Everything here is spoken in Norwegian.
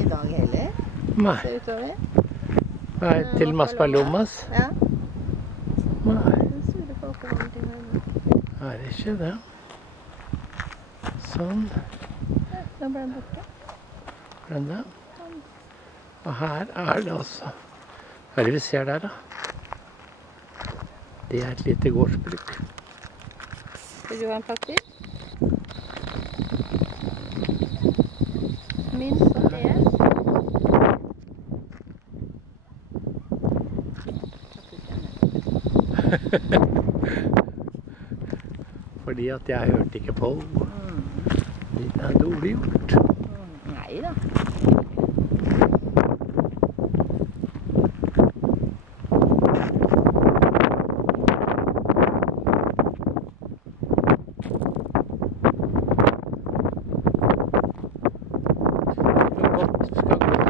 i dag heller. Nei. Se utover. Nei, til Maspalomas. Ja. Nei, Den sure folkevandringen her nå. er det ikke det. Sånn. Nå ble den borte. Denne. Og her er det altså. Hva er det vi ser der da? Det er et lite gårdsbruk. Vil du ha en papir? Minst og det. Fordi at jeg hørte ikke på. Det er dårlig gjort. Nei da. Skal gå